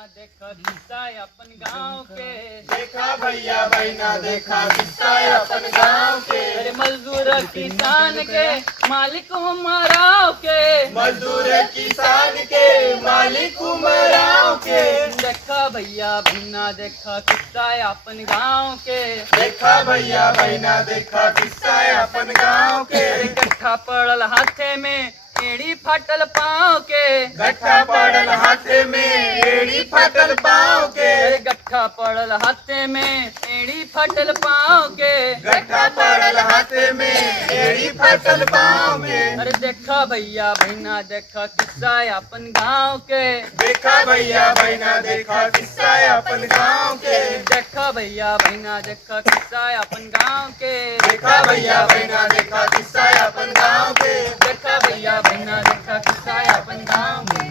बहना देखा किस्सा अपन गाँव के। देखा भैया बहना देखा किस्सा अपन गाँव के। अरे मजदूर किसान के मालिक उमराव के। मजदूर किसान के मालिक उमराव के। देखा भैया बहना देखा किस्सा अपन गाँव के। देखा भैया बहना देखा किस्सा अपन गाँव के। गट्ठा पड़ल हाथे में एड़ी फटल पाँव के। गट्ठा पड़ल हाथे में एड़ी फटल पाँव के। गट्ठा पड़ल हाथे में एड़ी फटल पाँव के। गट्ठा पड़ल हाथे में एड़ी फटल पाँव के। अरे देखा भैया बहना देखा किस्सा अपन गाँव के। देखा भैया बहना देखा किस्सा अपन गाँव के। देखा भैया बहना देखा किस्सा अपन गाँव के। देखा भैया बहना देखा किस्सा अपन गाँव के। देखा भैया बहना देखा किस्सा अपन गाँव के।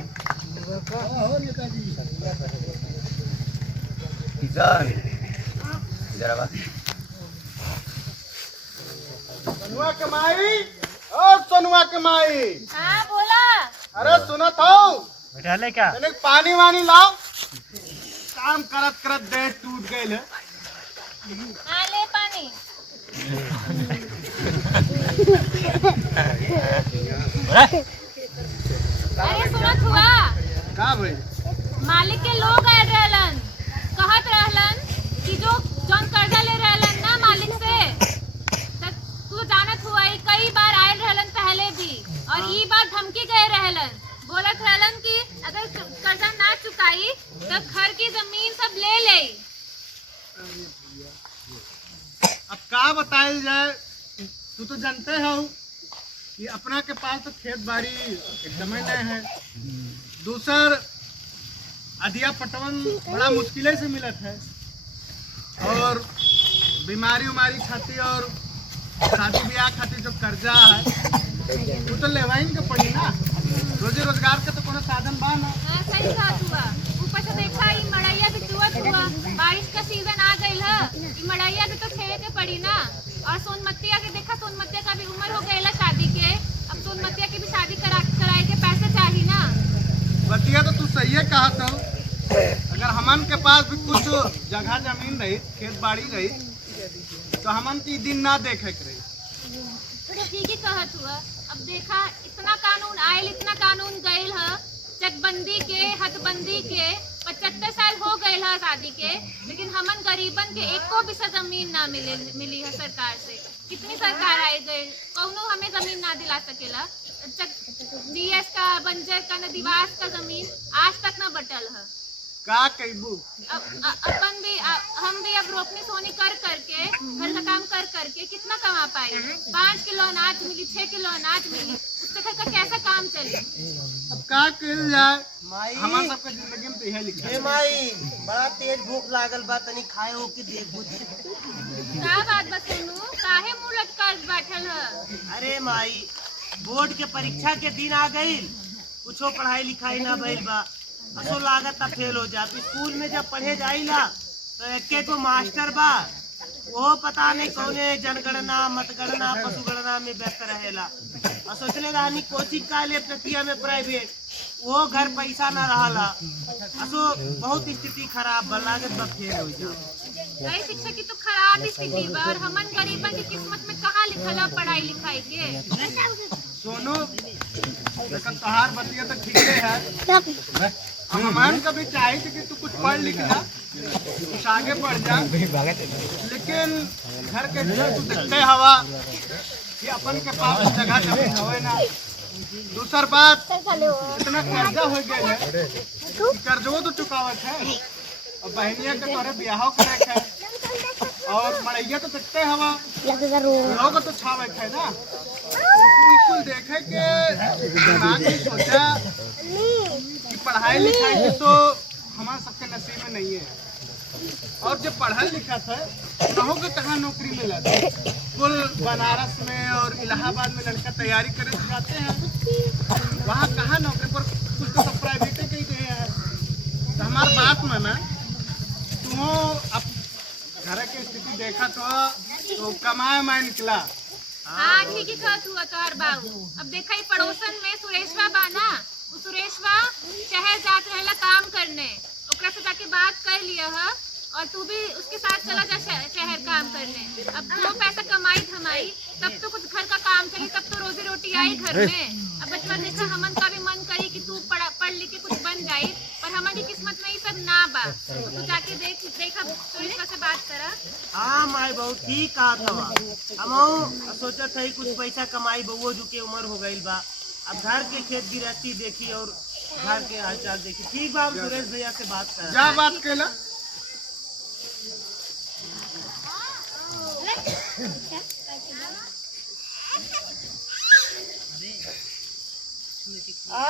सोनुआ के माई, ओ सोनुआ के माई। हाँ बोला। अरे सुनो तो बैठा क्या पानी वानी लाओ। काम करत करत देह टूट गए है। हाँ ले पानी। अरे सुनत हुआ का भाई मालिक के लोग आए रहलन, कहत रहलन कि जो जौन कर्जा ले रहलन ना मालिक से, तू जानत हुआ ही कई बार आए रहलन पहले भी, और ई बार धमकी गए रहलन। बोलत रहलन कि अगर कर्जा ना चुकाई तो घर की जमीन सब ले ले। अब का बताया जाए। तू तो जानते हो कि अपना के पास तो खेत बाड़ी एकदम ही नहीं है। दूसर अधिया पटवन बड़ा मुश्किल से मिलत है, और बीमारी उमारी खातिर और शादी ब्याह खातिर जो कर्जा है वो तो लेवाइन के पड़ी ना। रोजी रोजगार के तो कोनो साधन बा ना। हाँ, सही बात हुआ। ऊपर से देखा ये मड़ैया भी चुवत हुआ, बारिश का सीजन आ गई है, ये मड़ैया भी तो खेवे के पड़ी ना। और सोनमतिया के देखा, सोनमतिया का भी उम्र हो गई शादी के, अब सोनमतिया की भी शादी कराए के पैसे चाहिए ना। बतिया तो तू सही है कहा तो। अगर हमन के पास भी कुछ जगह जमीन रही, खेत बाड़ी रही, तो हमन की दिन ना देखे के रही। तो ठीक ही कहत हुआ। अब देखा इतना कानून आयल, इतना कानून गयल है, चकबंदी के, हदबंदी के, 75 साल हो गए है शादी के, लेकिन हमन गरीबन के एको भी जमीन ना मिली है सरकार से। कितनी सरकार आई गई, कौनो हमें जमीन ना दिला सकेला। डीएस का, बंजर का, नदीवास का जमीन आज तक ना बटल है। का कहबू अपन भी हम भी अब रोपनी सोनी कर करके, घर का काम कर करके कितना कमा पाए। 5 किलो अनाज मिली, 6 किलो अनाज मिली, उससे घर का कैसा काम चले। अब का कल जाए। हमार सबके जिंदगी में तो यह लिखा है। माई बड़ा तेज भूख लागल बा, तनी खाए हो के देख बुझ। का बात बा सोनू, काहे मुंह लटका बैठल है। अरे माई बोर्ड के परीक्षा के दिन आ गई, कुछो पढ़ाई लिखाई ना भइल बा, असो लागत फेल हो जात। स्कूल में जब पढ़े जाइला तो एके को मास्टर बा, वो पता नहीं कौने जनगणना, मतगणना, पशुगणना में व्यस्त रहेला। और सोचले रहनी कोचिंग का ले प्रक्रिया में प्राइवेट, वो घर पैसा ना रहला। असो बहुत स्थिति खराब बा, लागत बा फेल हो जाओ। शिक्षा की तो खराब स्थिति बा, और हमन गरीबन की किस्मत में कहाँ लिखल है पढ़ाई लिखाई के। सोनू लेकिन तोहार बतिया तो ठीक है। हमान कभी चाहे कि तू कुछ पढ़ लिख जा, कुछ आगे बढ़ जा, लेकिन घर के तू देखते हवा कि अपन के पास जगह जमीन हवे ना। दूसर बात इतना कर्जा हो गया है, कर्जो तो चुकावत है, और बहनिया के तोरे ब्याह करे है, और मड़ैया तो देखते हवा लोग तो छावे है ना। बिल्कुल देखे के दिमाग में सोचा कि पढ़ाई लिखाई की तो हमारे सबके नसीब में नहीं है, और जब पढ़ा लिखा था कहो के कहाँ नौकरी मिला था। कुल बनारस में और इलाहाबाद में लड़का तैयारी करे जाते हैं, वहाँ कहाँ नौकरी पर, कुछ तो सब प्राइवेट के ही गए हैं। तो हमारी बात में ना तुम अब घर की स्थिति देखा तो कमाए मैं निकला। हाँ ठीक ही कहत हुआ तोहर बाबू। अब देखा ही पड़ोसन में सुरेशवा बा ना, वो सुरेशवा शहर जात रहेला काम करने, ओकरा ओकरा से जाके बात कर लिया है और तू भी उसके साथ चला जा शहर काम करने। अब दो पैसा कमाई धमाई तब तो कुछ घर का काम चले, तब तो रोजी रोटी आई घर में। अब बचवा देखा हमन का भी मन करी कि तू पढ़ लिख के कुछ बन जाई, पर हमन की किस्मत में ये सब ना बा। तो तू जाके देखा सुरेश से बात करा। हाँ माई बहू ठीक कहा था। हम सोचत है कुछ पैसा कमाई, बउओ जो के उम्र हो गई बा, अब घर के खेत गिरस्ती देखी और घर के हालचाल देखी। ठीक बा, हम सुरेश भैया से बात कर जा बात केला।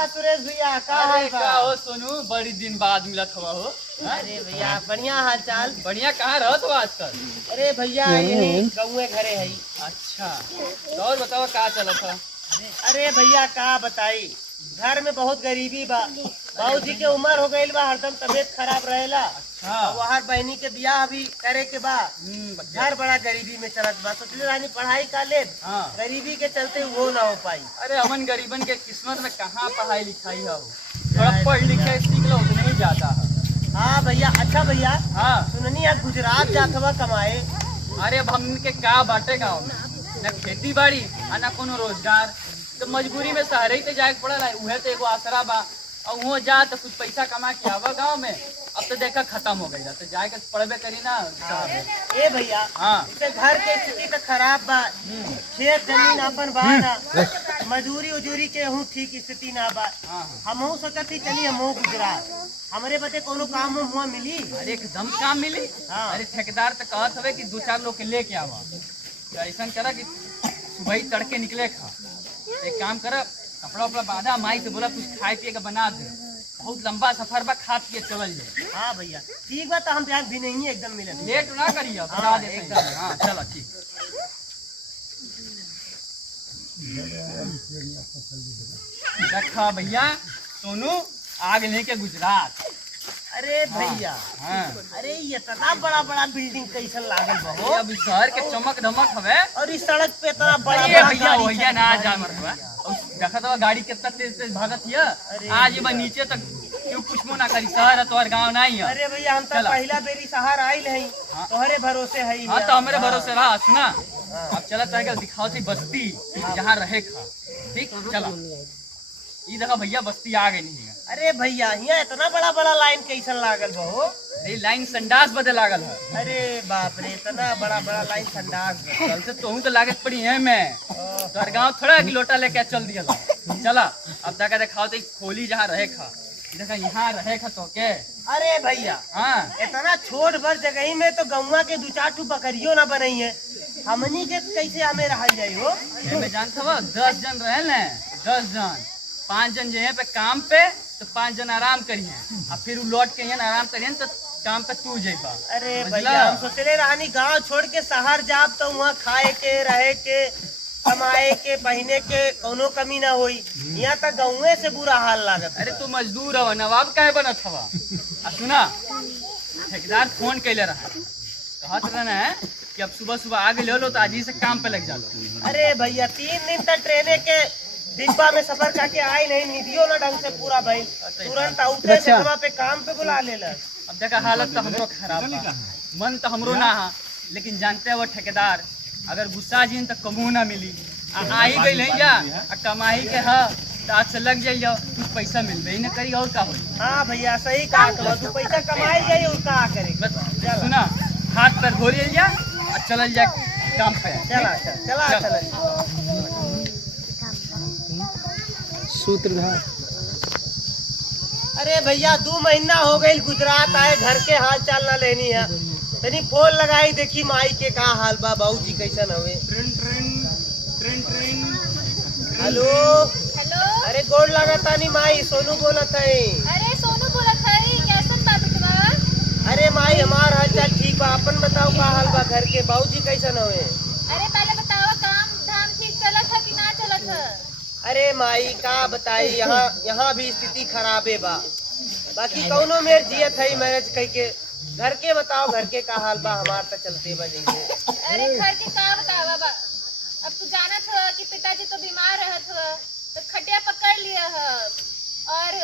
सुरेश भैया का अरे हाल का बा? हो सोनू, बड़ी दिन बाद मिलत हवा हो। अरे भैया बढ़िया हाल चाल। बढ़िया, कहाँ रहत हो आजकल? अरे भैया यही गौए घरे है। अच्छा, तो और बताओ का चलत है? अरे भैया का बताई, घर में बहुत गरीबी बा। बाबूजी के उम्र हो गई बा, हरदम तबीयत खराब रहेला। हाँ। वहाँ बहनी के बियाह भी करे के बा। घर बड़ा गरीबी में चलत बा। सोचले रानी पढ़ाई का ले, हाँ। गरीबी के चलते वो ना हो पाई। अरे हमन गरीबन के किस्मत में कहाँ पढ़ाई लिखाई है, थोड़ा पढ़ लिखे सीख लो उतने ही जाता है। हाँ भैया। अच्छा भैया, हाँ। सुननी आज गुजरात जात हुआ कमाए। अरे अब हमन के का बाटे गाँव में, न खेती बाड़ी न कोनो रोजगार, तो मजबूरी में शहर ही तो जाए पड़ल है। उहे तो एगो आसरा बा, और वहाँ जा तो कुछ पैसा कमा के आवा गाँव में। अब तो देखा खत्म हो गई, तो जाए के पढ़बे करी ना। ए भैया, हाँ। इसे घर के स्थिति तो खराब बा, खेत जमीन अपन बा ना, मजूरी उजूरी के हूँ ठीक स्थिति ना बा। हमहू सोचत ही चली हमहू गुजरात, हमारे बते कोनो काम हुआ मिली। अरे एकदम काम मिली। हाँ। अरे ठेकेदार तो कहत हवे कि 2-4 लोग के लेके आवा। तो ऐसा करा कि सुबह ही तड़के निकले खा, एक काम कर, कपड़ा उपड़ा बांधा, माई से बोला कुछ खाए पिए का बना दे, बहुत लंबा सफर बा, खा पिए चल जाए। हाँ भैया ठीक बा, तो हम ध्यान भी नहीं एकदम मिले, लेट ना करिए, बता हाँ, देते हैं। एकदम। हाँ चलो ठीक। देखा भैया, सोनू आग लेके गुजरात। अरे भैया, हाँ। अरे ये इतना बड़ा बड़ा बिल्डिंग कैसन लागल बहो, अब इस शहर के चमक धमक हवे। और इस सड़क पे इतना बड़ा अरे बड़ा भैया गाड़ी भैया चल ना रहा जा है। मरवा, देखा तो गाड़ी कितना तेज तेज भागत है। आज ये नीचे तक क्यों कुछ ना करी, शहर तो गाँव नहीं है। अरे भैया हम तो चला। पहला बेरी शहर आइल है, हाँ। तोहरे भरोसे है। हाँ तो हमारे भरोसे रहा। सुना, अब चला चाहे दिखाओ थी बस्ती जहाँ रहे खा। ठीक चला, ये देखा भैया बस्ती आ गई नहीं है। अरे भैया यहाँ इतना बड़ा बड़ा लाइन कैसन लागल बहो। अरे लाइन संडास बदे लागल है। अरे बाप रे, इतना बड़ा बड़ा लाइन संडास बा। कल से तो तो लागत पड़ी है मैं तो गाँव थोड़ा कि लोटा लेके चल दिया था। चला अब तक दिखाओ तो खोली जहाँ रहे खा, देखा यहाँ रहे खा तो के। अरे भैया हाँ इतना छोट भर जगह में तो गौवा के 2-4 ठू बकरियों ना बनई है, हमनी के कैसे हमें रहल जाई हो। ये मैं जानता हूँ 10 जन रहे न, 10 जन, 5 जन जो है पे काम पे, तो 5 जन आराम करिए, और फिर वो लौट के यहाँ आराम करिए तो काम पे तू जेबा। अरे भैया हम सोचले रहनी गांव छोड़ के शहर जाब तो वहाँ खाए के रहे के कमाए के पहने के कोनो कमी ना होई, यहाँ तक गाँवे से बुरा हाल लागत। अरे तू मजदूर हो, नवाब काहे बनत हवा। आ सुना, ठेकेदार फोन कैले रहा, कहत रहना है कि अब सुबह सुबह आगे ले लो तो आज ही से काम पे लग जा लो। अरे भैया 3 दिन तक ट्रेने के डिब्बा में सफर करके आई नहीं, निधियो ना ढंग से पूरा भाई, तुरंत उठे से वहाँ पे काम पे बुला ले। अब देखा हालत तो हमरो खराब बा, मन तो हमरो ना हा, लेकिन जानते हो ठेकेदार अगर गुस्सा जी तो कमू ना मिली। आ ही गई नहीं जा, कमाई के है तो आज से लग जाइए, कुछ पैसा मिलबे ही न करी और का होई। हाँ भैया सही कहा, तू पैसा कमाई जाए और का करे। बस सुना, हाथ पैर धो लिया और चल जा काम पे। चला चला चला सूत्रधार। अरे भैया 2 महीना हो गई गुजरात आए, घर के हाल चाल ना लेनी है, तनी फोन लगाई देखी माई के का हाल बा, बाबूजी कैसन हवे। Hello hello. अरे गोड़ लागता नहीं माई, सोनू बोलत है। अरे सोनू बोलत है, कैसन बा बेटवा? अरे माई हमार हाल चाल ठीक बा, अपन बताओ का हाल बा घर के, बाबूजी कैसन हवे। अरे पहले बताओ काम धाम ठीक चलत है कि ना चलत है? अरे माई का बताई, यहाँ भी स्थिति खराबे बा, बाकी कौनो मेर जियत है मैनेज करके। घर के बताओ, घर के का हाल बा, हमार तो चलते बा जैसे। अरे घर के का बतावा बा, अब तू जानत है कि पिताजी तो बीमार रहत है, तो खटिया पकड़ लिया है और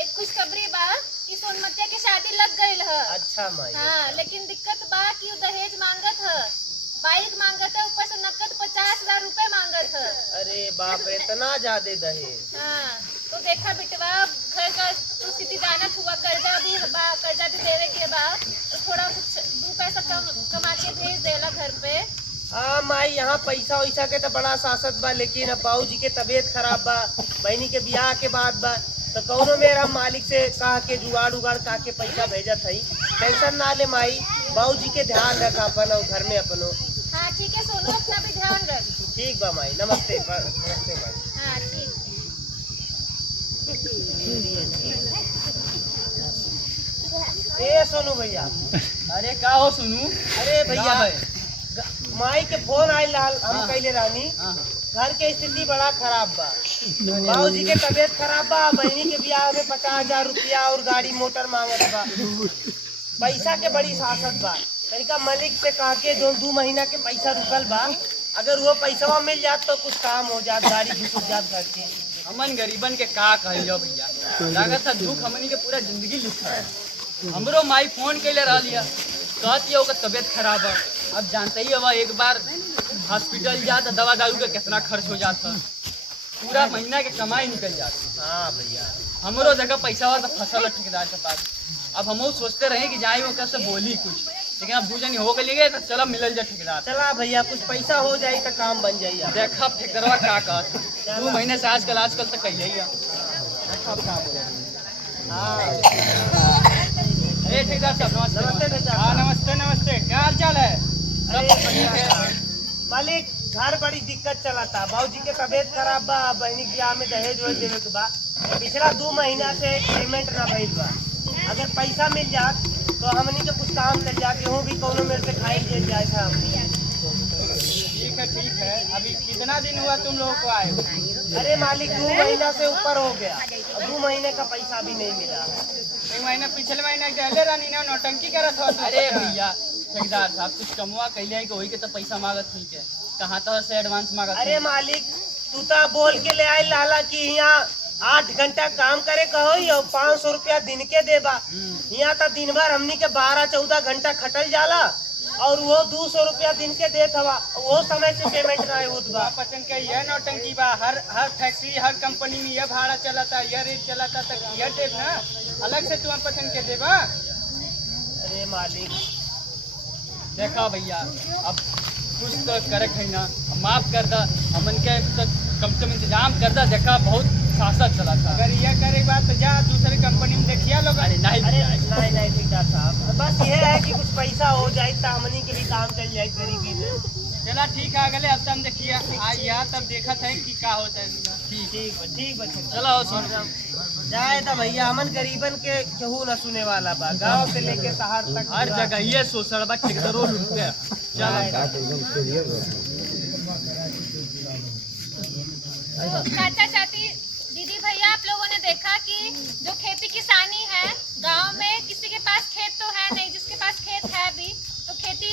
एक खुशखबरी बा कि सोनमतिया के शादी लग गईल ह। अच्छा माई। हाँ, लेकिन दिक्कत बा कि उ दहेज मांगत ह, बाइक मांगत है, ऊपर से नकद 50,000 रुपए मांगत है। अरे बाप रे, इतना ज्यादा दहेज। हाँ, तो देखा बिटवा, घर का तू स्थिति जानत हुआ, कर्जा भी बा, कर्जा भी देवे के बा, तो थोड़ा कुछ 2 पैसा कमा के भेज देला घर पे। हाँ माई, यहाँ पैसा वैसा के तो बड़ा सासत बा, लेकिन अब बाबूजी के तबीयत खराब बा, बहनी के ब्याह के बाद बा, तो कौनो मेरा हम मालिक से कहा के जुगाड़ उगाड़ का के पैसा भेजत हई। टेंशन ना ले माई, बाबूजी के ध्यान रख अपन और घर में अपनो। हाँ ठीक है सोनू, अपना भी ध्यान रख। ठीक बा माई, नमस्ते नमस्ते माई। हाँ ठीक। ए सोनू भैया। अरे का हो सुनू? अरे भैया, का माई के फोन आयल हम हाँ। कैले रानी, हाँ, घर के स्थिति बड़ा खराब बा, बाबूजी के तबीयत खराब बा, बहनी के ब्याह में 50,000 रुपया और गाड़ी मोटर मांगत बा, पैसा के बड़ी सासत बा। तरीका मलिक से कहा के जो 2 महीना के पैसा रुकल बा, अगर वो पैसा मिल जात तो कुछ काम हो जात, गाड़ी घुस जात घर के। हमन गरीबन के का कहियो भैया, लागत था दुख हमनी के पूरा जिंदगी लिखा है। हमरो माई फोन कैले रह लिया, कहती है ओकर तबीयत खराब है। अब जानते ही अब एक बार हॉस्पिटल जा तो दवा दारू का कितना खर्च हो जाता, पूरा महीना के कमाई निकल जाती। हाँ भैया, हमरो जगह पैसा हुआ तो फसल ठेकेदार के पास। अब हम सोचते रहे कि जाए वो से बोली कुछ, लेकिन अब 2 जनी हो गए तो चलो मिलल जा ठेकेदार। चला भैया, कुछ पैसा हो जाए तो काम बन जाइए। देखा ठेकेदारवा का कहता 2 महीने से आजकल तक कही है। अरे ठेकेदार साहब नमस्ते ठेकेदार हाँ साहब। नमस्ते नमस्ते, क्या हाल चाल है? अरे सब ठीक है। मालिक, घर बड़ी दिक्कत चला था, बाबूजी के तबीयत खराब बा, बहनी के ब्याह में दहेज वहेज देवे के बा, पिछला 2 महीना से पेमेंट ना भइल बा। अगर पैसा मिल जात तो हमनी के कुछ काम चल जाके हूँ भी कौनो मेरे से खाई दे जाए था। ठीक है। अभी कितना दिन हुआ तुम लोगों को आए? अरे मालिक, 2 महीना से ऊपर हो गया और 2 महीने का पैसा भी नहीं मिला। 1 महीना पिछले महीना डले रानी ना नौटंकी करत हो। अरे भैया ठेकेदार साहब, कुछ कमवा कैले है कि वही के तो पैसा मांगत हुई के, कहाँ तो से एडवांस मांगत। अरे मालिक, तू तो बोल के ले आए लाला कि यहाँ 8 घंटा काम करे कहो और 500 रुपया दिन के देबा। यहाँ तो दिन भर हमनी के 12-14 घंटा खटल जाला और वो 200 रुपया दिन के देत हवा, वो समय से पेमेंट ना होत बा। पचन के यह नौटंकी बा, हर फैक्ट्री हर कंपनी में यह भाड़ा चलाता, यह रेट चलाता, तक यह डेट ना अलग से तुम पचन के देबा। अरे मालिक, देखा भैया, अब कुछ तो करे है ना, माफ कर दा, हमन के तो कम से कम इंतजाम कर दा। देखा बहुत शासक चला था, अगर यह करे बात तो जा दूसरी कंपनी में देखिए लोग। अरे नहीं नहीं ठेकेदार साहब, बस ये है कि कुछ पैसा हो जाए तो हमनी के भी काम चल जाए गरीबी में। चला ठीक है, अगले हफ्ते हम देखिए आइया तब देखा था कि क्या होता है। ठीक बा। चलो सुन जाए तो भैया, हमन गरीबन के केहू न सुने वाला बा, गांव से लेके शहर तक हर जगह ये शोषण बा, ठेकेदारों लूटते। चाचा चाची दीदी भैया, आप लोगों ने देखा कि जो खेती किसानी है गांव में, किसी के पास खेत तो है नहीं, जिसके पास खेत है भी तो खेती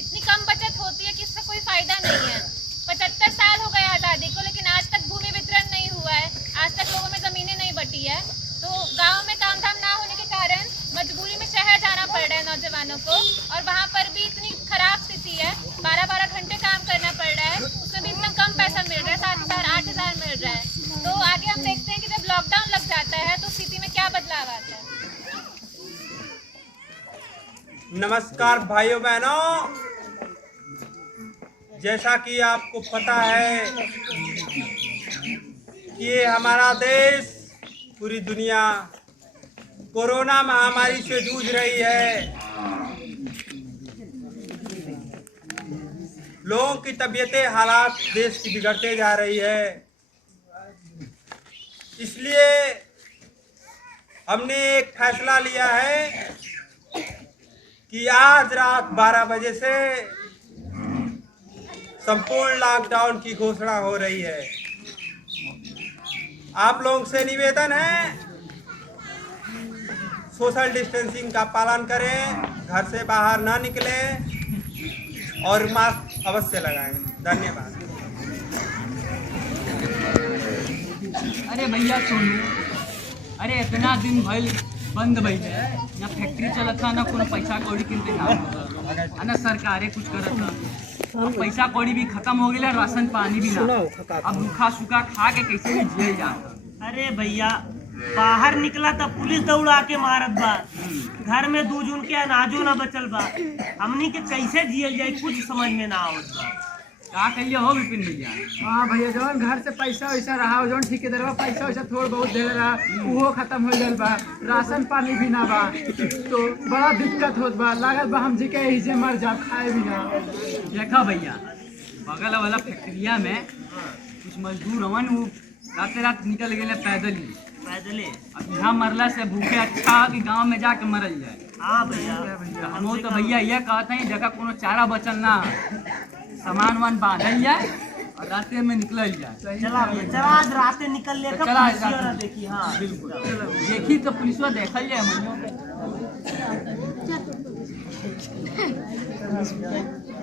इतनी कम बचत होती है कि इससे कोई फायदा नहीं है। 75 साल हो गए आज़ादी को, लेकिन आज तक भूमि वितरण नहीं हुआ है, आज तक लोगों में जमीनें नहीं बटी है। तो गाँव में काम धाम ना होने के कारण मजबूरी में शहर जाना पड़ रहा है नौजवानों को, और वहाँ पर भी इतनी खराब स्थिति है, 12-12 घंटे काम करना पड़ रहा है, उसमें भी इतना कम पैसा मिल रहा है, 7,000-8,000 मिल रहा है। तो आगे हम देखते हैं कि जब लॉकडाउन लग जाता है तो स्थिति में क्या बदलाव आता है। नमस्कार भाइयों बहनों, जैसा कि आपको पता है कि ये हमारा देश, पूरी दुनिया कोरोना महामारी से जूझ रही है। लोगों की तबीयतें, हालात देश की बिगड़ते जा रही है। इसलिए हमने एक फैसला लिया है कि आज रात 12 बजे से संपूर्ण लॉकडाउन की घोषणा हो रही है। आप लोगों से निवेदन है, सोशल डिस्टेंसिंग का पालन करें, घर से बाहर ना निकलें और मास्क अवश्य लगाएं। धन्यवाद। अरे भैया सुनो, अरे इतना दिन भइल बंद भइल है, ना फैक्ट्री चलत था, ना कोनो पैसा कौड़ी के इंतजाम होता, ना सरकारे कुछ करत था। अब पैसा कौड़ी भी खत्म हो गया, राशन पानी भी ना। अब रूखा सूखा खा के कैसे भी जियल जाता। अरे भैया बाहर निकला तो पुलिस दौड़ा के मारत बा, घर में दूध जून के अनाजो ना बचल बा, हमनी के कैसे जियल जाए कुछ समझ में ना आवत बा। का कहिए हो विपिन भैया? हाँ भैया, जौन घर से पैसा वैसा रहा, जौन ठेकेदारवा पैसा वैसा थोड़ा बहुत दे रहा, वो खत्म हो गल बा, राशन पानी भी ना बा, तो बड़ा दिक्कत होत बा। लागत बा हम जी के हिजे मर जाब, खाए भी ना। देखा भैया, बगल वाला फैक्ट्रिया में कुछ मजदूर हवन, वो राते रात निकल गए पैदल ही। पैदले अब यहाँ मरला से भूखे अच्छा कि गांव में जाके मरल जाए। हाँ भैया, हम तो भैया यह कहते हैं जगह कोनो चारा बचल ना, सामान वान बांधल जाए और रास्ते में निकल जाए। चला चला आज रात निकल ले चला आज रात ना देखी। हाँ बिल्कुल देखी तो पुलिसवा देखल जाए मनियो।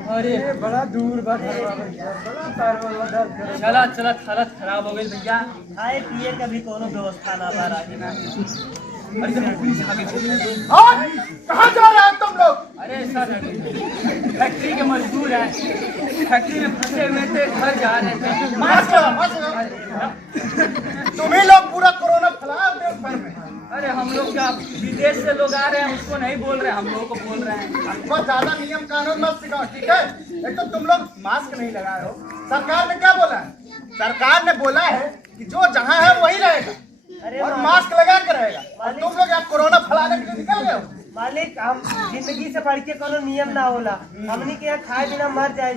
अरे बड़ा दूर बा घरवा भैया, बड़ा पैर वाला दर्द करे। चला चला, हालत खराब हो गई भैया। खाए पिए का भी कोनो व्यवस्था ना बा राजी ना। अरे तो पुलिस आ गई। और कहाँ जा रहे हैं तुम लोग? अरे सर फैक्ट्री के मजदूर हैं, फैक्ट्री में फंसे हुए थे, घर जा रहे थे। मास्क लगा, मास्क लगा। तुम्ही लोग पूरा कोरोना फैलाए देश भर में। अरे हम लोग क्या विदेश से लोग आ रहे हैं, उसको नहीं बोल रहे हैं, हम लोगों को बोल रहे हैं। बहुत ज्यादा नियम कानून मत सिखाओ, ठीक है? एक तो तुम लोग मास्क नहीं लगाए हो। सरकार ने क्या बोला है? सरकार ने बोला है कि जो जहाँ है वही रहेगा और मास्क लगा के रहेगा, और तुम लोग यहाँ कोरोना फैलाने के लिए निकल गए हो। मालिक हम जिंदगी से बढ़ के कोनो नियम ना होला, हमनी के यहाँ खाए बिना मर जाए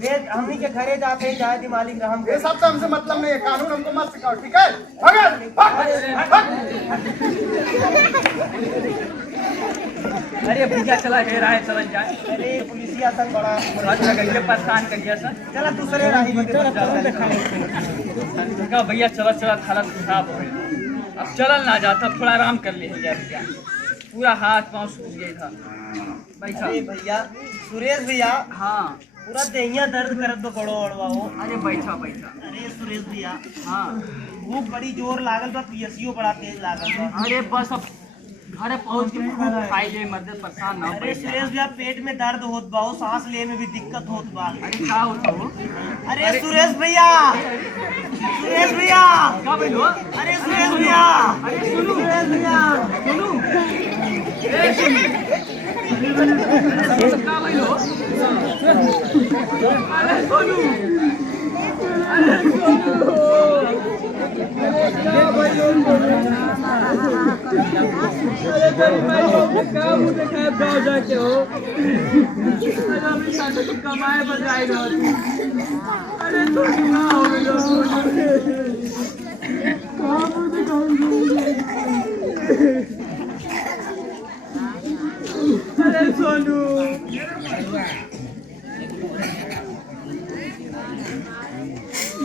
भेज हमनी के घरे जाते ही जाए दी मालिक रहम ये सब तो हमसे मतलब नहीं है, कानून हमको मत सिखाओ, ठीक है? भाग, भाग। अरे भैया चला गए राह चल जाए। अरे पुलिसिया संग बड़ा अच्छा कहिए परेशान करिए सर। चला दूसरे राही देखा भैया चला चला, हालत खराब हो गई, अब चलल ना जाता, थोड़ा आराम कर ले भैया। पूरा हाथ पाँव सूख गया था। बैठा। अरे भैया सुरेश भैया, हाँ पूरा देहिया दर्द करत बा बड़ो अड़वा हो। अरे बैठा बैठा। अरे सुरेश भैया हाँ भूख बड़ी जोर लागल बा, पीएससीओ बड़ा तेज लागल बा। अरे बस अब घरे पहुंच के खूब खाई ले, मर्दे परेशान ना अरे बैठ। सुरेश भैया पेट में दर्द होत बा, हो सांस ले में भी दिक्कत होत बा। अरे क्या होता हो? अरे सुरेश भैया, सुरेश भैया, क्या भाई हो? अरे सुरेश भैया, अरे सुनो सुरेश भैया, सुनो, क्या भाई हो? अरे सोनू, अरे सोनू, अरे तेरी माई को क्या मुँह दिखाए गाँव जाके हो? अरे अभी साथ तुम कमाए बजाए रहो तू। अरे तो क्या हो गया कहाँ मुँह दिखाऊंगी? अरे सोनू,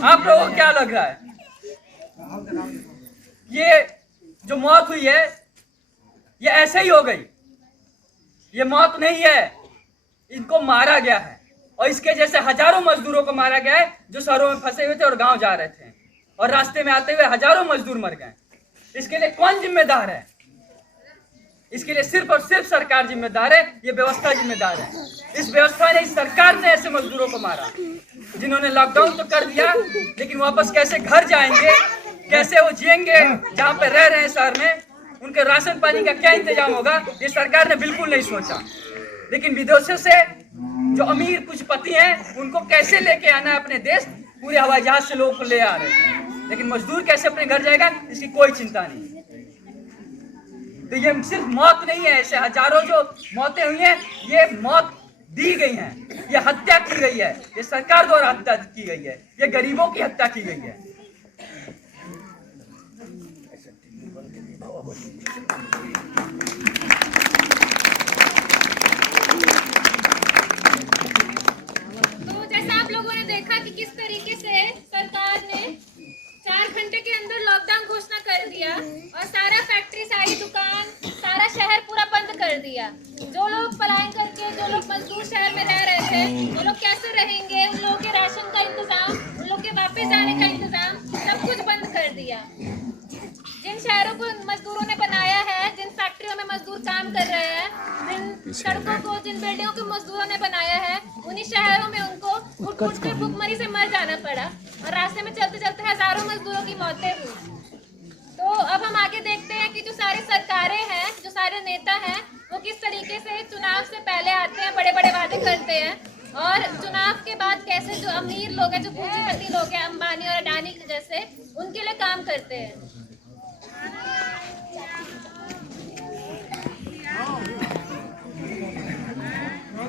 आप लोगों को क्या लग रहा है? ये जो मौत हुई है ये ऐसे ही हो गई, ये मौत नहीं है, इनको मारा गया है। और इसके जैसे हजारों मजदूरों को मारा गया है जो शहरों में फंसे हुए थे और गांव जा रहे थे, और रास्ते में आते हुए हजारों मजदूर मर गए। इसके लिए कौन जिम्मेदार है? इसके लिए सिर्फ और सिर्फ सरकार जिम्मेदार है, ये व्यवस्था जिम्मेदार है। इस व्यवस्था ने, इस सरकार ने ऐसे मजदूरों को मारा जिन्होंने लॉकडाउन तो कर दिया, लेकिन वापस कैसे घर जाएंगे, कैसे वो जिएंगे जहाँ पे रह रहे हैं शहर में, उनके राशन पानी का क्या इंतजाम होगा, ये सरकार ने बिल्कुल नहीं सोचा। लेकिन विदेशों से जो अमीर कुछ पति हैं उनको कैसे लेके आना है अपने देश, पूरे हवाई जहाज से लोगों को ले आ रहे हैं, लेकिन मजदूर कैसे अपने घर जाएगा इसकी कोई चिंता नहीं। तो ये सिर्फ मौत नहीं है, ऐसे हजारों जो मौतें हुई हैं ये मौत दी गई हैं, ये हत्या की गई है, ये सरकार द्वारा हत्या की गई है, ये गरीबों की हत्या की गई है। तो जैसा आप लोगों ने देखा कि किस तरीके से सरकार ने 4 घंटे के अंदर लॉकडाउन घोषणा कर दिया और सारा फैक्ट्री, सारी दुकान, सारा शहर पूरा बंद कर दिया। जो लोग पलायन करके, जो लोग मजदूर शहर में रह रहे थे, वो लोग कैसे रहेंगे, उन लोगों के राशन का इंतजाम, उन लोग के वापस जाने का इंतजाम, सब कुछ बंद कर दिया। जिन शहरों को मजदूरों ने बनाया है, जिन फैक्ट्रियों में मजदूर काम कर रहे हैं, जिन सड़कों को, जिन बिल्डिंगों को मजदूरों ने बनाया है, उन्हीं शहरों में उनको उठ उठ कर भूखमरी से मर जाना पड़ा और रास्ते में चलते चलते हजारों मजदूरों की मौतें हुई। तो अब हम आगे देखते हैं कि जो सारी सरकारें हैं, जो सारे नेता हैं, वो किस तरीके से चुनाव से पहले आते हैं, बड़े बड़े वादे करते हैं और चुनाव के बाद कैसे जो अमीर लोग हैं, जो पूंजीपति लोग हैं, अंबानी और अडानी जैसे, उनके लिए काम करते हैं।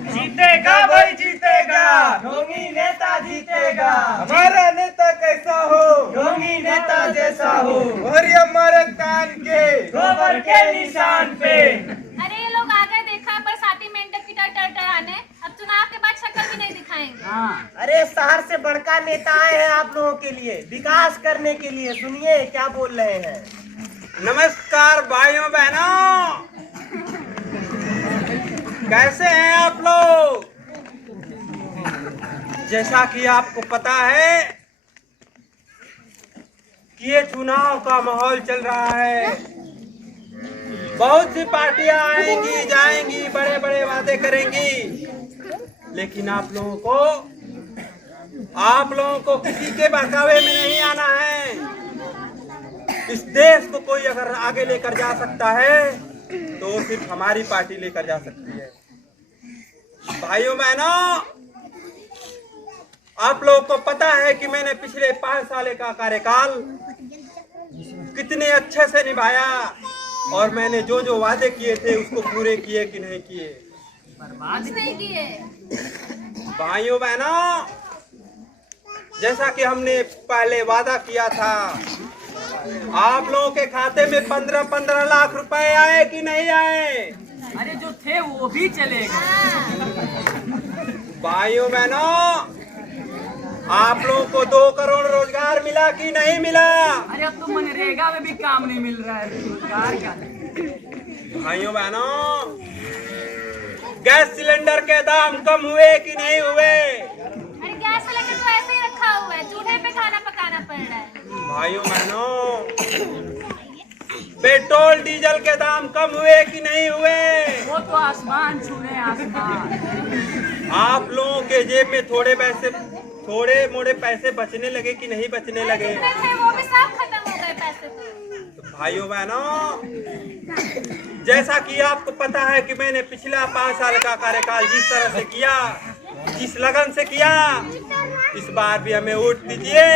जीतेगा भाई जीतेगा, ढोंगी नेता जीतेगा। हमारा नेता कैसा हो, ढोंगी नेता जैसा हो, और हमारे कान के गोबर के निशान पे। अरे ये लोग आ गए, देखा बरसाती मेंढक की टरटराने, अब चुनाव के बाद शक्ल भी नहीं दिखाएंगे। अरे शहर से बड़का नेता आए हैं आप लोगों के लिए, विकास करने के लिए। सुनिए क्या बोल रहे हैं। नमस्कार भाइयों बहनों, कैसे हैं आप लोग? जैसा कि आपको पता है कि ये चुनाव का माहौल चल रहा है, बहुत सी पार्टियां आएंगी जाएंगी, बड़े बड़े वादे करेंगी, लेकिन आप लोगों को किसी के बहकावे में नहीं आना है। इस देश को कोई अगर आगे लेकर जा सकता है तो सिर्फ हमारी पार्टी लेकर जा सकती है। भाइयों बहनों, आप लोगों को पता है कि मैंने पिछले 5 साल का कार्यकाल कितने अच्छे से निभाया और मैंने जो जो वादे किए थे उसको पूरे किए कि नहीं किए? कुछ नहीं किए। भाइयों बहनों, जैसा कि हमने पहले वादा किया था, आप लोगों के खाते में 15-15 लाख रुपए आए कि नहीं आए? अरे जो थे वो भी चले गए। भाइयों बहनों, आप लोगों को 2 करोड़ रोजगार मिला कि नहीं मिला? अरे अब तो मनरेगा में भी काम नहीं मिल रहा है, रोजगार क्या? भाइयों बहनों, गैस सिलेंडर के दाम कम हुए कि नहीं हुए? अरे गैस सिलेंडर तो ऐसे ही रखा हुआ है, चूल्हे पे खाना पकाना पड़ रहा है। भाइयों बहनों, पेट्रोल डीजल के दाम कम हुए कि नहीं हुए? वो तो आसमान छूने आसमान। आप लोगों के जेब में थोड़े मोड़े पैसे बचने लगे कि नहीं बचने लगे? थे वो भी सब खत्म हो गए पैसे तो। भाइयों बहनों, जैसा कि आपको पता है कि मैंने पिछला 5 साल का कार्यकाल जिस तरह से किया, जिस लगन से किया, इस बार भी हमें वोट दीजिए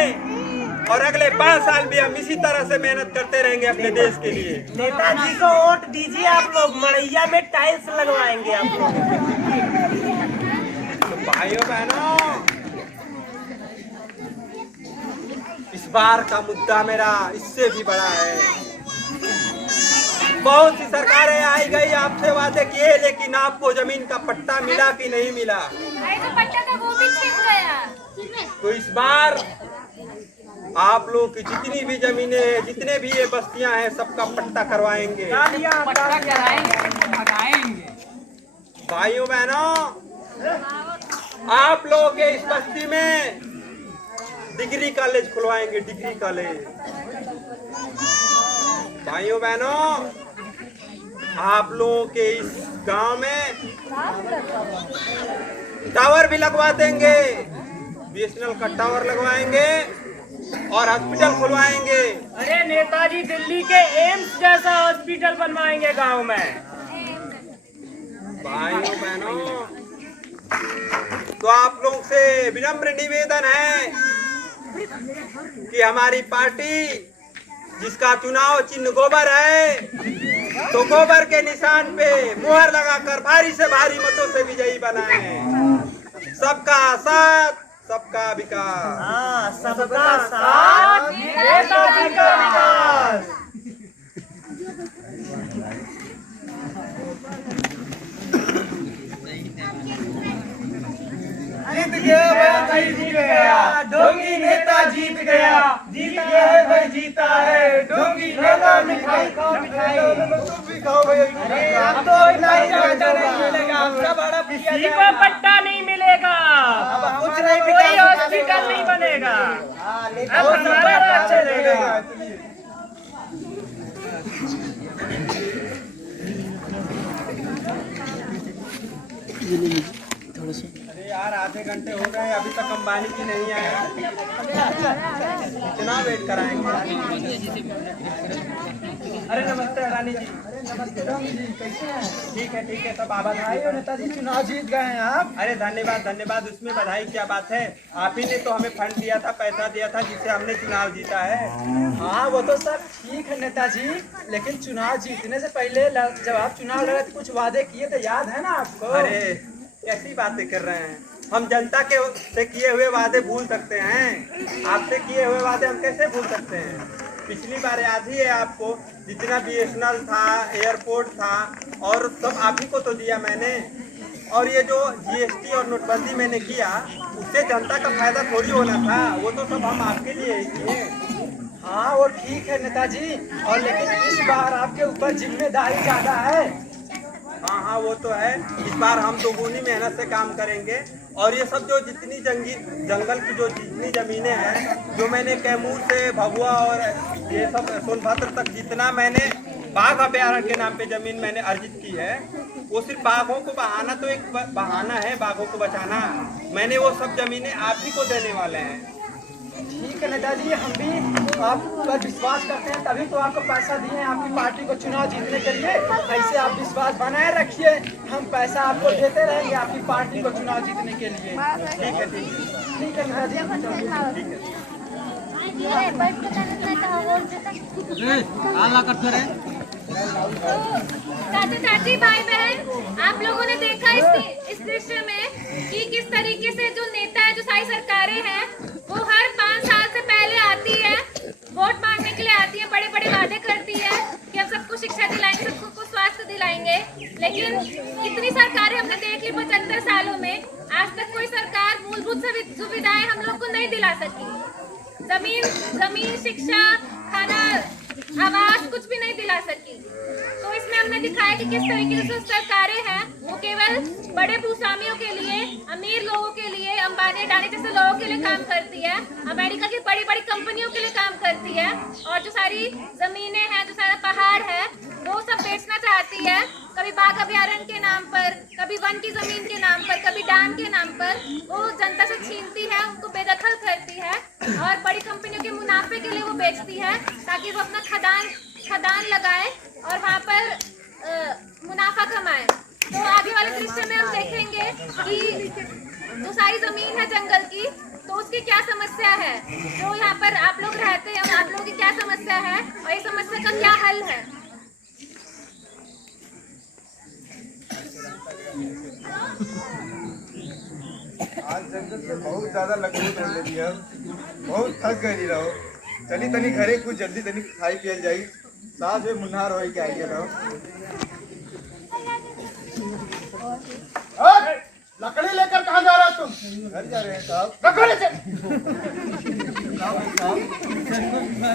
और अगले 5 साल भी हम इसी तरह से मेहनत करते रहेंगे अपने देश के लिए। नेताजी को वोट दीजिए, आप लोग मड़ैया में टाइल्स लगवाएंगे आप लोग। तो भाइयों बहनों, इस बार का मुद्दा मेरा इससे भी बड़ा है। बहुत सी सरकारें आई गई, आपसे वादे किए, लेकिन आपको जमीन का पट्टा मिला कि नहीं मिला? अरे जो पट्टा था वो भी छिन गया। तो इस बार आप लोग की जितनी भी जमीनें हैं, जितने भी ये बस्तियां हैं, सबका पट्टा करवाएंगे। पट्टा कराएंगे, भगाएंगे। भाइयों बहनों, आप लोग के इस बस्ती में डिग्री कॉलेज खुलवाएंगे, डिग्री कॉलेज। भाइयों बहनों, आप लोगों के इस गांव में टावर भी लगवा देंगे, BSNL का टावर लगवाएंगे और हॉस्पिटल खुलवाएंगे। अरे नेताजी दिल्ली के एम्स जैसा हॉस्पिटल बनवाएंगे गांव में। भाइयों बहनों, तो आप लोग से विनम्र निवेदन है कि हमारी पार्टी, जिसका चुनाव चिन्ह गोबर है, तो गोबर के निशान पे मुहर लगाकर भारी से भारी मतों से विजयी बनाएं। सबका साथ, सबका विकास। हाँ, सबका साथ, नेताजी का विकास। जीत गया भाई, जीत गया, ढोंगी नेता जीत गया, जीत गया है भाई, जीता है ढोंगी नेता। मिठाई खाओ, मिठाई तुम भी खाओ भाई। अरे अब तो पट्टा नहीं मिलेगा, हमसे बड़ा किसी को पट्टा नहीं मिलेगा, कुछ नहीं, कोई हॉस्पिटल नहीं बनेगा, अब हमारा राज चलेगा। अरे यार आधे घंटे हो गए अभी तक अंबानी जी नहीं आए। कितना वेट कराएंगे यार। अरे नमस्ते अडानी जी। नमस्ते राम जी, कैसे हैं? ठीक है सब आबाद बधाई हो नेताजी, चुनाव जीत गए हैं आप। अरे धन्यवाद उसमें बधाई क्या बात है। आप ही ने तो हमें फंड दिया था, पैसा दिया था, जिससे हमने चुनाव जीता है। हाँ वो तो सब ठीक है नेताजी, लेकिन चुनाव जीतने से पहले जब आप चुनाव लड़े थे कुछ वादे किए थे, याद है ना आपको? अरे कैसी बातें कर रहे हैं, हम जनता के से किए हुए वादे भूल सकते हैं? आपसे किए हुए वादे हम कैसे भूल सकते हैं? पिछली बार याद ही है आपको, जितना BSNL था, एयरपोर्ट था, और सब आप ही को तो दिया मैंने। और ये जो GST और नोटबंदी मैंने किया, उससे जनता का फायदा थोड़ी होना था, वो तो सब हम आपके लिए ही किए। हाँ वो ठीक है नेताजी, और लेकिन इस बार आपके ऊपर जिम्मेदारी ज्यादा है। हाँ वो तो है। इस बार हम दोगुनी मेहनत से काम करेंगे, और ये सब जो जितनी जंगल की जो जितनी जमीनें हैं, जो मैंने कैमूर से भभुआ और ये सब सोनभद्र तक जितना मैंने बाघ अभ्यारण्य के नाम पे जमीन मैंने अर्जित की है, वो सिर्फ बाघों को बहाना तो एक बहाना है, बाघों को बचाना। मैंने वो सब जमीनें आप ही को देने वाले हैं। ठीक है नेताजी, हम भी आप पर विश्वास करते हैं, तभी तो आपको पैसा दिए हैं आपकी पार्टी को चुनाव जीतने के लिए। ऐसे आप विश्वास बनाए रखिए, हम पैसा आपको देते रहेंगे आपकी पार्टी को चुनाव जीतने के लिए। ठीक है नेताजी, ठीक है। चाचा चाची भाई बहन, आप लोगों ने देखा इस दृश्य में कि किस तरीके से जो नेता है, जो सारी सरकारें हैं, वो हर 5 साल से पहले आती है, वोट मांगने के लिए आती है, बड़े बड़े वादे करती है कि हम सबको शिक्षा दिलाएंगे, सबको स्वास्थ्य दिलाएंगे। लेकिन कितनी सरकारें हमने देख ली 75 सालों में, आज तक कोई सरकार मूलभूत सुविधाएं हम लोग को नहीं दिला सकी। जमीन, शिक्षा, खाना, आवास कुछ भी नहीं दिला सकी। तो इसमें हमने दिखाया कि किस तरीके से सरकारें हैं वो केवल बड़े भूस्वामियों के लिए, अमीर लोगों के लिए, अंबानी अडानी जैसे लोगों के लिए काम करती है, अमेरिका की बड़ी बड़ी कंपनियों के लिए काम करती है, और जो सारी जमीनें हैं, जो सारा पहाड़ है, वो सब बेचना चाहती है, कभी बाघ अभ्यारण्य के नाम पर, कभी वन की जमीन के नाम पर, कभी डैम के नाम पर। वो जनता से छीनती है, उनको बेदखल करती है, और बड़ी कंपनियों के मुनाफे के लिए वो बेचती है, ताकि वो अपना खदान लगाए और वहाँ पर मुनाफा कमाए। तो आगे वाले दृश्य में हम देखेंगे कि जो सारी जमीन है जंगल की, तो उसकी क्या समस्या है, जो यहाँ पर आप लोग रहते हैं, आप लोगों की क्या समस्या है, और ये समस्या का क्या हल है। आज जंगल से बहुत ज्यादा लकड़ी तोड़ ले दिया, बहुत थक गई रहो। चली तनी घरे कुछ जल्दी तनी खाई पियल जाई, साथ में मुन्हार होई के आइए रहो। लकड़ी लेकर कहाँ जा रहा तुम? घर जा रहे हैं साहब। रखो नीचे।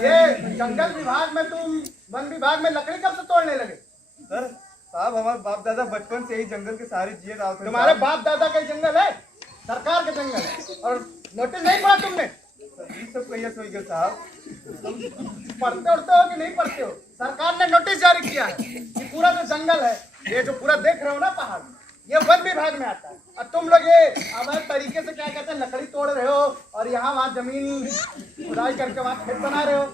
ये जंगल विभाग में तुम वन विभाग में लकड़ी कब से तोड़ने लगे? सर साहब हमारे बाप दादा बचपन से ही जंगल के सारे जिए रहा थे। तुम्हारे बाप दादा का जंगल है, सरकार का जंगल है, और नोटिस नहीं पढ़ा तुमने? ये सब कहिए सोई गए साहब। पढ़ते उड़ते हो कि नहीं पढ़ते हो? सरकार ने नोटिस जारी किया है कि पूरा जो जंगल है, ये जो पूरा देख रहे हो ना पहाड़, ये वन विभाग में आता है, और तुम लोग ये अवैध तरीके से क्या कहते हैं लकड़ी तोड़ रहे हो, और यहाँ वहाँ जमीन खुदाई करके वहाँ खेत बना रहे हो।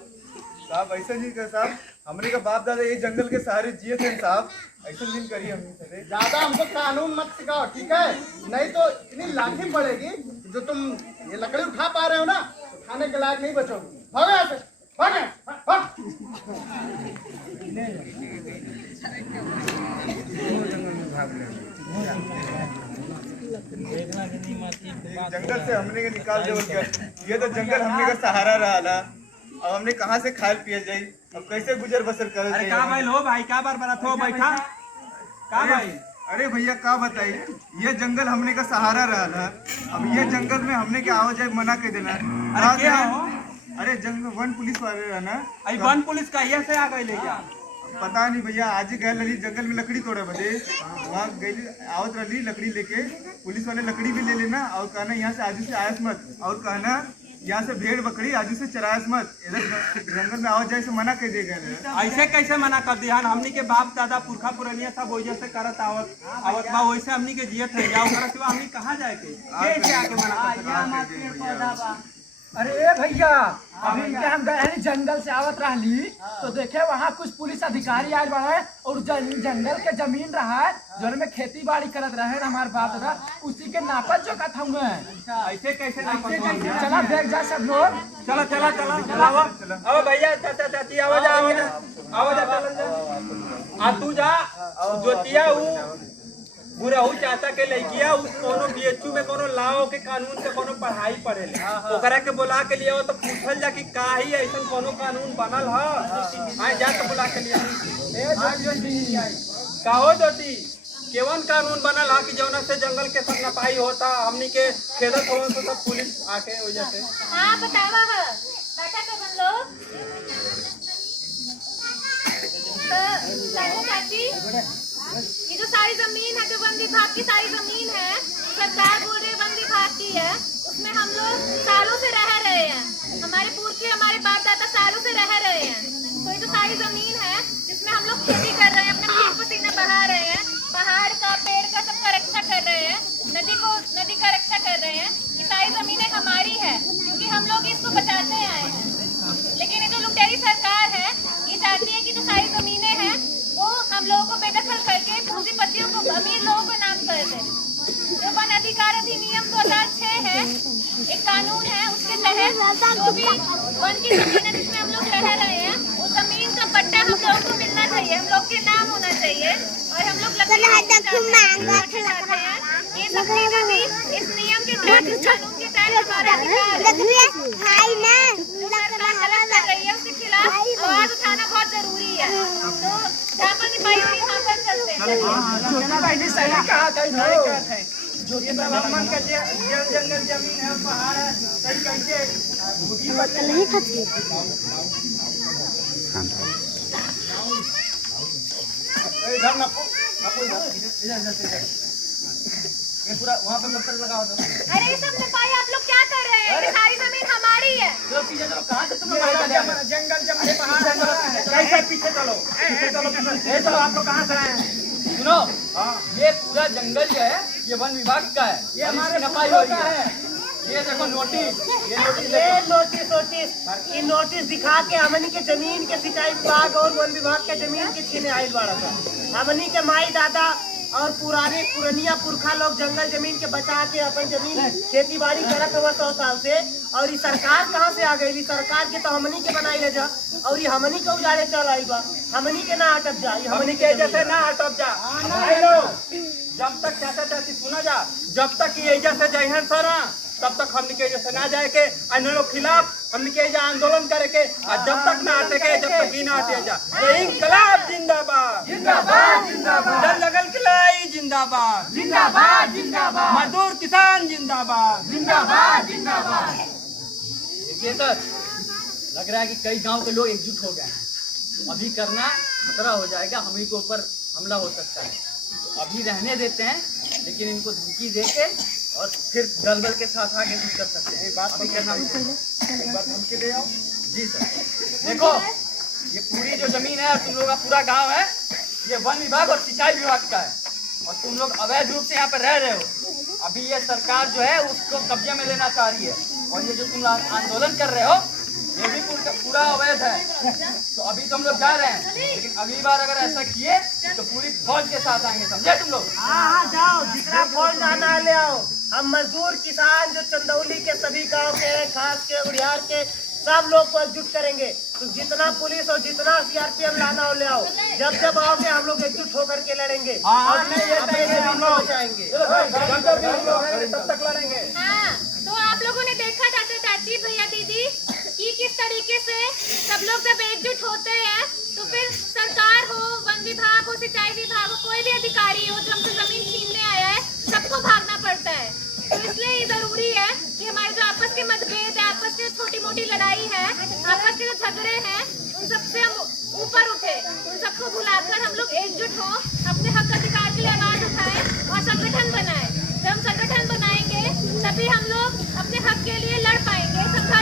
साहब ऐसा नहीं कर साहब, हमने का बाप दादा ये जंगल के सहारे जिए थे साहब, ऐसा नहीं करिए हमने। ज्यादा हमको कानून मत सिखाओ, ठीक है? नहीं तो इतनी लाठी पड़ेगी, जो तुम ये लकड़ी उठा पा रहे हो ना, उठाने के लायक नहीं बचोगे। भागो यहाँ से, भाग यहाँ, भाग। जंगल से हमने के निकाल दे, ये तो जंगल हमने का सहारा रहा ना। अब हमने कहाँ से खाल पिए जाई, अब कैसे गुजर बसर कर? अरे का भाई लो भाई, का बार बार हो बैठा का भाई? अरे भैया का बताई, ये जंगल हमने का सहारा रहा ना। अब ये जंगल में हमने के आवाजाही मना कर देना। अरे क्या हो? अरे जंगल वन पुलिस वाले रहा ना। आई वन पुलिस का ये से आ गई ले जा। पता नहीं भैया, आज ही गए रही जंगल में लकड़ी तोड़े बदे, वहाँ गई आवत रही लकड़ी लेके, पुलिस वाले लकड़ी भी ले लेना, और कहना यहाँ से आजू से आयस मत, और कहना यहाँ से भेड़ बकरी आजू से चरास मत, इधर जंगल में आवाज जाए से मना कर दिए गए। ऐसे कैसे मना कर दिया? हमनी के बाप दादा पुरखा पुरनिया सब वजह से करत आवत बा, वैसे हमनी के जियत है जाओ ओकरा सिवा हमनी कहाँ जाए के? कैसे आके मना कर सकते? अरे भैया, अभी इनके हम गए हैं जंगल से आवत रहली तो देखे वहाँ कुछ पुलिस अधिकारी आए बड़ा है और जंगल के जमीन रहा है जो में खेती बाड़ी करत रहे हमारे बाप दादा, उसी के नापत जो कथा हुए हैं। ऐसे कैसे ना चला देख जा सब लोग। चलो चलो चलो चलो अब भैया चाचा चाची आवाज आवाज आ तू जा जोतिया बुराऊ चाचा के लड़किया उस कोनो बीएचयू में कोनो लाओ के कानून के कोनो पढ़ाई पढ़े ले ओकरा के बुला के लिए तो पूछल जा कि का ही ऐसा कोनो कानून बनल है आए जा के बुला के लिए का हो जोती केवन कानून बनल है कि जौना से जंगल के सब नपाई होता हमनी के खेदत हो तो सब पुलिस आके हो जाते। हाँ बतावा है बैठा कर बन लो तो चाची ये जो सारी जमीन है जो वन विभाग की सारी जमीन है सरकार बोल रही है वन विभाग की है, उसमें हम लोग सालों से रह रहे हैं, हमारे पुरखे हमारे बाप दादा सालों से रह रहे हैं। तो ये जो सारी जमीन है जिसमें हम लोग खेती कर रहे हैं, अपना खून पसीना बहा रहे हैं, पहाड़ का पेड़ का सबका रक्षा कर रहे हैं, नदी का रक्षा कर रहे हैं, ये सारी जमीनें हमारी है क्योंकि हम लोग इसको बचाते आए हैं। लेकिन ये जो लुटेरी सरकार है ये चाहती है कि जो सारी जमीनें हैं वो हम लोगों को बेदखल करके पूंजीपतियों को अमीर लोगों को नाम कर दे। जो वन अधिकार अधिनियम 2006 है एक कानून है, उसके तहत जो भी वन की जमीन है जिसमें हम लोग रह रहे हैं उस जमीन का पट्टा हम लोगों को मिलना चाहिए, हम लोग के नाम होना चाहिए और हम लोग चाहते हैं ये सबकी जमीन इस नियम के तहत इस कानून के तहत हमारा अधिकार कर रही है उसके खिलाफ आवाज उठाना बहुत जरूरी है। तो जहाँ पर निपाई हुई वहाँ पर चलते हैं। जो ये मन का जंगल जमीन है पहाड़ है सही कैसे नहीं खाती इधर ये पूरा वहाँ पे पत्थर लगाओ तो। अरे ये सब निपाई आप लोग क्या कर रहे हैं? ये सारी जमीन हमारी है। चलो पीछे चलो, कहाँ से तुम लोग जंगल जमीन पहाड़ है कैसे पीछे चलो चलो आप लोग कहाँ से आए हैं? सुनो ये पूरा जंगल जो है ये वन विभाग का है, ये हमारे नपाई हो रही है। ये देखो नोटिस, ये नोटिस दिखा के हमनी के जमीन के सिंचाई विभाग और वन विभाग के जमीन के छीने आयल बाड़ा था। हमनी के माई दादा और पुरनिया पुरखा लोग जंगल जमीन के बचा के अपन जमीन खेती बाड़ी करत हुआ 100 साल से, और ये सरकार कहाँ से आ गई? सरकार के तो हमनी के बनाई ले जा और ये हमनी के उजाड़े चल आई बा, हमनी के ना हटप जा, हमनी के जैसे ना हटप जा। जब तक चाचा चाची सुना जा जब तक ये जैसे जहन सरा तब तक हमनी के जैसे ना जाए के अन्य लोग खिलाफ हमनी के आंदोलन करे के और जब तक ना हटे के जब तक ही ना हटे जा। इंकलाब जिंदाबाद जिंदाबाद जिंदाबाद, डर लगल किलाई जिंदाबाद जिंदाबाद जिंदाबाद, मजदूर किसान जिंदाबाद जिंदाबाद जिंदाबाद। देखिए सर लग रहा है कि कई गांव के लोग एकजुट हो गए हैं, अभी करना खतरा हो जाएगा, हम ही के ऊपर हमला हो सकता है। अभी रहने देते हैं लेकिन इनको धमकी देके और फिर दलबल के साथ आगे कुछ कर सकते हैं। बात अभी करना एक बार धमकी दे आओ जी सर। देखो ये पूरी जो जमीन है तुम लोग का पूरा गांव है ये वन विभाग और सिंचाई विभाग का है और तुम लोग अवैध रूप से यहाँ पर रह रहे हो। अभी ये सरकार जो है उसको कब्जे में लेना चाह रही है और ये जो तुम आंदोलन कर रहे हो ये भी पूरा अवैध है। तो अभी तो हम लोग जा रहे हैं लेकिन अगली बार अगर ऐसा किए तो पूरी फौज के साथ आएंगे, समझे तुम लोग? हाँ जाओ, जितना फौज आना ले आओ। हम मजदूर किसान जो चंदौली के सभी गांव के हैं, खास के उड़ियार के सब लोग को एकजुट करेंगे। तो जितना पुलिस और जितना सीआरपीएफ लाना हो ले आओ, जब जब आओगे हम लोग एकजुट होकर के लड़ेंगे और हम लोग बचाएंगे, तब तक लड़ेंगे। हाँ, तो आप लोगों ने देखा चाचा चाची भैया दीदी कि किस तरीके से सब लोग जब एकजुट होते हैं तो फिर सरकार हो, वन विभाग हो, सिंचाई विभाग हो, कोई भी अधिकारी हो जो हमसे जमीन छीनने आया है सबको भागना पड़ता है। तो इसलिए ये जरूरी है कि हमारे जो आपस के मतभेद है, आपस की छोटी मोटी लड़ाई है, आपस के जो झगड़े हैं उन सबसे हम ऊपर उठे, उन सबको भुलाकर हम लोग एकजुट हो, अपने हक अधिकार के लिए आवाज उठाए और संगठन बनाए। जब हम संगठन बनाएंगे तभी हम लोग अपने हक के लिए लड़ पाएंगे, संघर्ष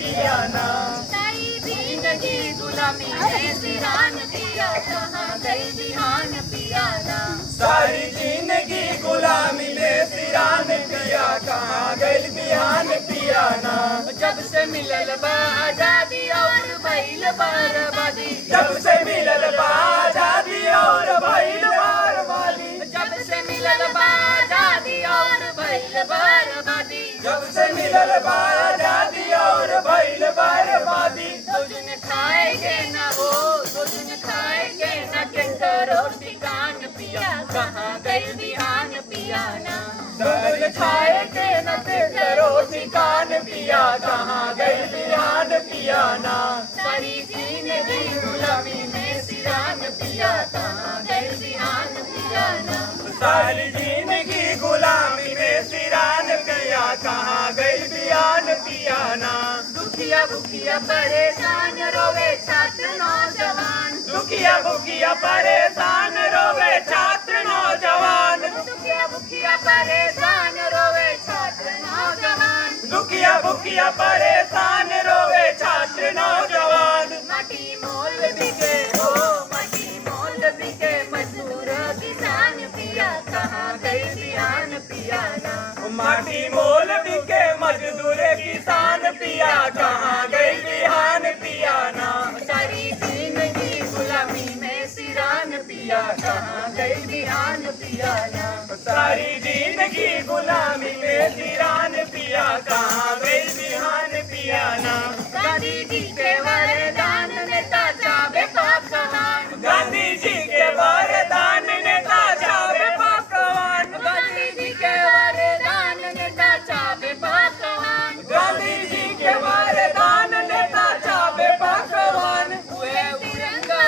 पियाना। सारी जिंदगी गुलामी में सिरान पिया, कहाँ गई बिहान पियाना। सारी जिंदगी गुलामी में सिरान पिया, कहाँ गइल बिहान पियाना। जब से मिलल बा आजादी और भइल बर्बादी, जब से मिलल बा आजादी और भइल बर्बादी, जब से मिलल बा आजादी और भइल बर्बादी, जब से मिलल बा आजादी और भइल बर्बादी। रोजन खाएंगे ना हो, रोजन खाएंगे ना केंद्र रोटी कान पिया, कहाँ गई बिहान पियाना। रोज खाएंगे न केंद्र रोटी कान पिया, कहाँ गइल बिहान पियाना। सारी जिंदगी गुलामी में सिरान पिया, कहाँ गई बिहान पियाना। सारी जिंदगी गुलामी में सिरान पिया, कहाँ गइल बिहान पियाना। दुखिया भूखिया परेशान रोवे छात्र नौजवान, दुखिया भूखिया परेशान रोवे छात्र नौजवान, दुखिया भूखिया परेशान रोवे छात्र नौजवान। दुखिया भूखिया परेशान रोवे छात्र नौजवान। माटी मोल बिके हो, माटी मोल बिके मजदूर किसान पिया, कहाँ गई बिहान पियाना। माटी मोल बिके मजदूर किसान पिया, कहाँ गइल बिहान पियाना। सारी जिंदगी गुलामी में सिरान पिया, कहाँ गई बिहान पियाना। सारी जिंदगी गुलामी में सिरान पिया, कहाँ गइल बिहान पियाना। गांधी जी के वरदान नेता चाहे पाकवान, गांधी जी के वरदान नेता चाहे पाकवान, गांधी जी के वरदान नेता चाहे पाकवान। गांधी जी के वरदान नेता चाहे पाकवान। हुए तिरंगा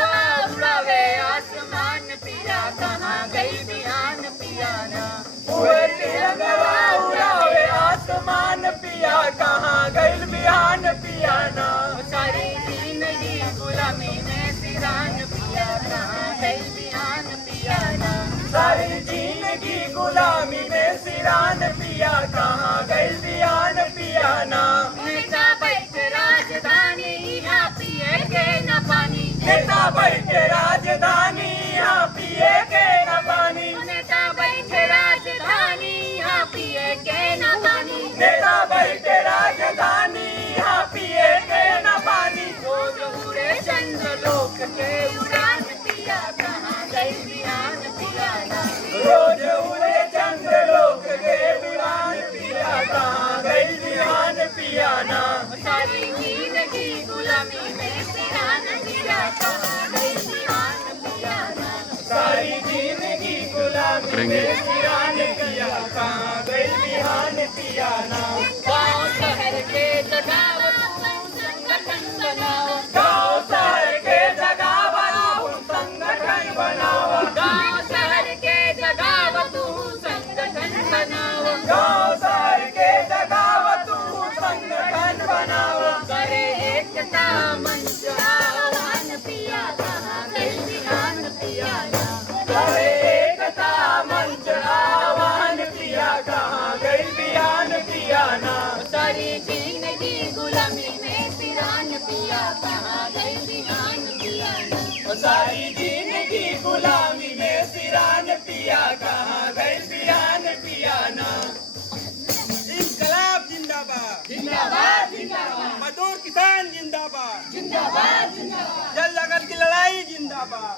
उड़ावे आसमान पिया, कहाँ गई बिहान पियाना। हुए तिरंगा उड़ावे आसमान पिया, कहाँ गइल बिहान पियाना। सारी जिंदगी गुलामी में सिरान पिया, कहाँ गई बिहान पियाना। सारी जिंदगी गुलामी में सिरान पिया, कहाँ गइल बिहान पियाना। नेता बैठ राजधानी यहाँ पिए के न पानी, नेता बैठे राजधानी यहाँ पिए के न पानी, नेता बैठे राजधानी यहाँ पिए के न पानी। नेता बैठे राजधानी यहाँ पिए के न पानी। रोज उड़े चंद्र लोक के उड़ान पिया, कहाँ गई बिहान पियाना। रोज उड़े चंद्र लोक के उड़ान पिया, कहाँ गइल बिहान पियाना। सारी जिंदगी गुलामी में सिरान पिया, कहाँ गई बिहान पियाना। सारी जिंदगी गुलामी में सिरान पिया, कहाँ गइल बिहान पियाना। गाँव शहर के जगावत संगठन बनाओ, गाँव शहर के जगह बनाओ, संगठन बनाओ। गाँव शहर के जगावत संगठन बनाओ। गाँव शहर के जगह तू संगठन बनाओ। करे एकता मंच आह्वान पिया, कहाँ गई बिहान पियाना। करे एकता मंच आह्वान पिया, कहाँ गइल बिहान पियाना। सारी जिंदगी गुलामी में सिरान पिया, कहाँ गई बिहान पियाना। सारी जिंदगी गुलामी में सिरान पिया, कहाँ गइल बिहान पियाना। इंकलाब जिंदाबाद, जिंदाबाद जिंदाबाद मजदूर किसान जिंदाबाद, जिंदाबाद जिंदाबाद जल जगत की लड़ाई जिंदाबाद,